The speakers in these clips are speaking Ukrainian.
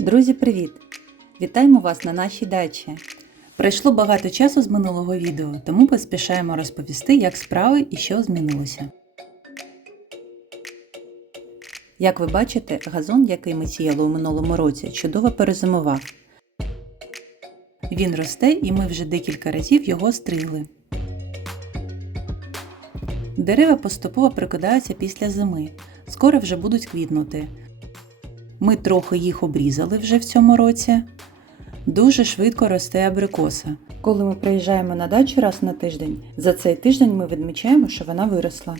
Друзі, привіт! Вітаємо вас на нашій дачі. Пройшло багато часу з минулого відео, тому поспішаємо розповісти, як справи і що змінилося. Як ви бачите, газон, який ми сіяли у минулому році, чудово перезимував. Він росте і ми вже декілька разів його стригли. Дерева поступово прикидаються після зими, скоро вже будуть квітнути. Ми трохи їх обрізали вже в цьому році. Дуже швидко росте абрикоса. Коли ми приїжджаємо на дачу раз на тиждень, за цей тиждень ми відмічаємо, що вона виросла.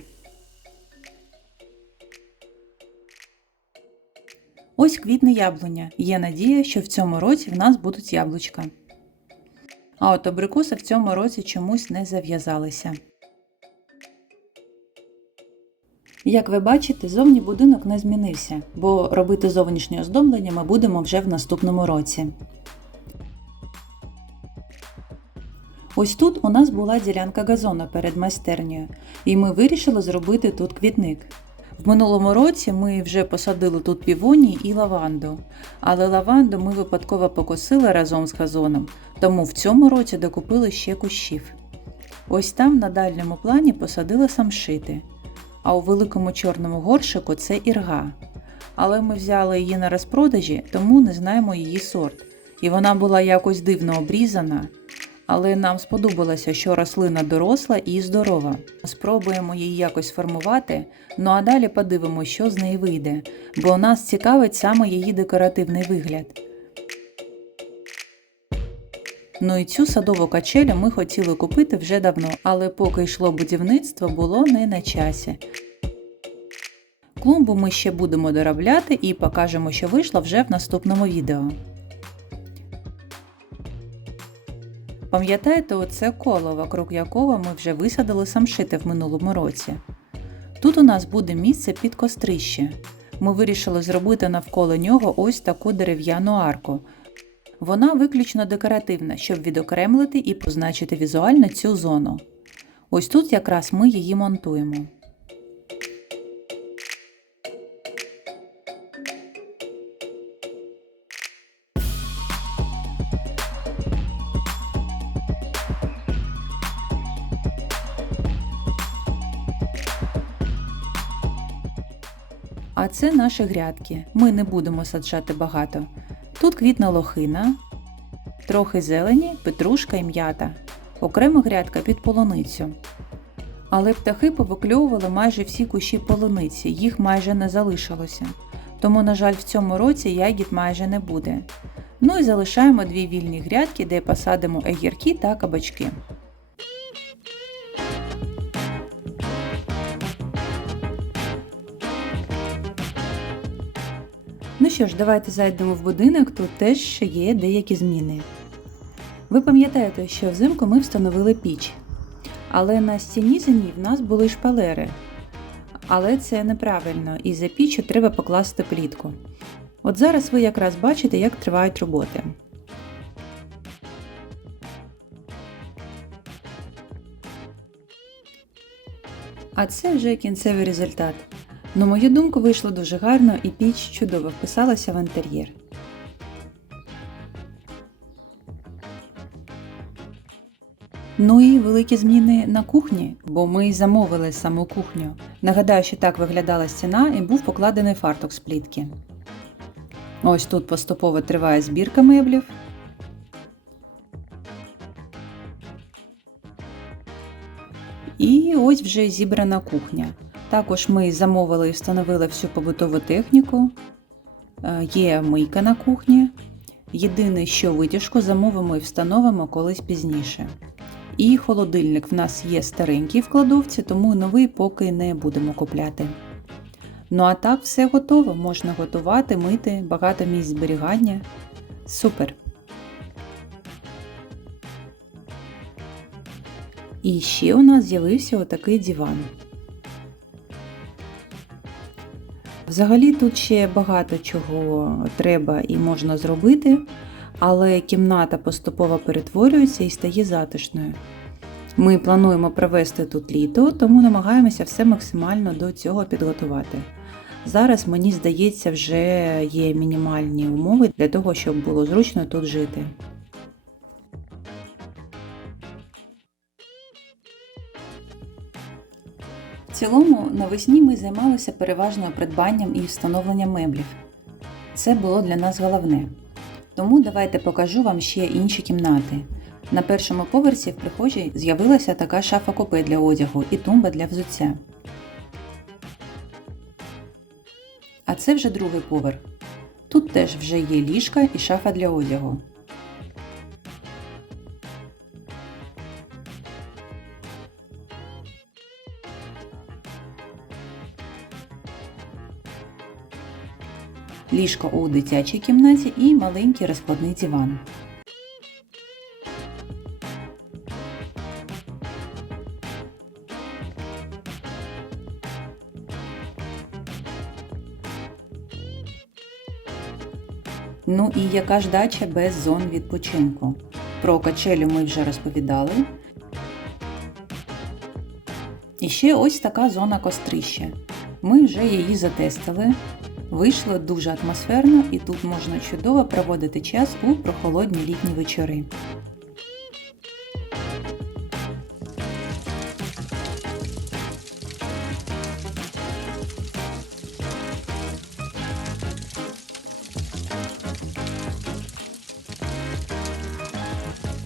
Ось квітне яблуня. Є надія, що в цьому році в нас будуть яблучка. А от абрикоси в цьому році чомусь не зав'язалися. Як ви бачите, зовні будинок не змінився, бо робити зовнішнє оздоблення ми будемо вже в наступному році. Ось тут у нас була ділянка газону перед майстернею, і ми вирішили зробити тут квітник. В минулому році ми вже посадили тут півоній і лаванду, але лаванду ми випадково покосили разом з газоном, тому в цьому році докупили ще кущів. Ось там на дальньому плані посадили самшити, а у великому чорному горшику це ірга. Але ми взяли її на розпродажі, тому не знаємо її сорт. І вона була якось дивно обрізана. Але нам сподобалося, що рослина доросла і здорова. Спробуємо її якось формувати, ну а далі подивимося, що з неї вийде, бо нас цікавить саме її декоративний вигляд. Ну і цю садову качелю ми хотіли купити вже давно, але поки йшло будівництво, було не на часі. Клумбу ми ще будемо доробляти і покажемо, що вийшло вже в наступному відео. Пам'ятаєте оце коло, вокруг якого ми вже висадили самшити в минулому році? Тут у нас буде місце під кострище. Ми вирішили зробити навколо нього ось таку дерев'яну арку. Вона виключно декоративна, щоб відокремлити і позначити візуально цю зону. Ось тут якраз ми її монтуємо. А це наші грядки. Ми не будемо саджати багато. Тут квітна лохина, трохи зелені, петрушка і м'ята, окрема грядка під полуницю. Але птахи повикльовували майже всі кущі полуниці, їх майже не залишилося. Тому, на жаль, в цьому році ягід майже не буде. Ну і залишаємо дві вільні грядки, де посадимо огірки та кабачки. Що ж, давайте зайдемо в будинок, тут теж ще є деякі зміни. Ви пам'ятаєте, що взимку ми встановили піч, але на стіні за ній в нас були шпалери. Але це неправильно, і за піччю треба покласти плітку. От зараз ви якраз бачите, як тривають роботи. А це вже кінцевий результат. На мою думку, вийшло дуже гарно і піч чудово вписалася в інтер'єр. Ну і великі зміни на кухні, бо ми замовили саму кухню. Нагадаю, що так виглядала стіна і був покладений фартук з плітки. Ось тут поступово триває збірка меблів. І ось вже зібрана кухня. Також ми замовили і встановили всю побутову техніку. Е, Є мийка на кухні. Єдине, що витяжку замовимо і встановимо колись пізніше. І холодильник в нас є старенький в кладовці, тому новий поки не будемо купляти. Ну а так, все готово, можна готувати, мити, багато місць зберігання. Супер! І ще у нас з'явився отакий диван. Взагалі тут ще багато чого треба і можна зробити, але кімната поступово перетворюється і стає затишною. Ми плануємо провести тут літо, тому намагаємося все максимально до цього підготувати. Зараз, мені здається, вже є мінімальні умови для того, щоб було зручно тут жити. Цілому, навесні ми займалися переважно придбанням і встановленням меблів. Це було для нас головне. Тому давайте покажу вам ще інші кімнати. На першому поверсі в прихожій з'явилася така шафа купе для одягу і тумба для взуття. А це вже другий поверх. Тут теж вже є ліжка і шафа для одягу. Ліжко у дитячій кімнаті і маленький розкладний диван. Ну і яка ж дача без зон відпочинку? Про качелю ми вже розповідали. І ще ось така зона кострища. Ми вже її затестили. Вийшло дуже атмосферно і тут можна чудово проводити час у прохолодні літні вечори.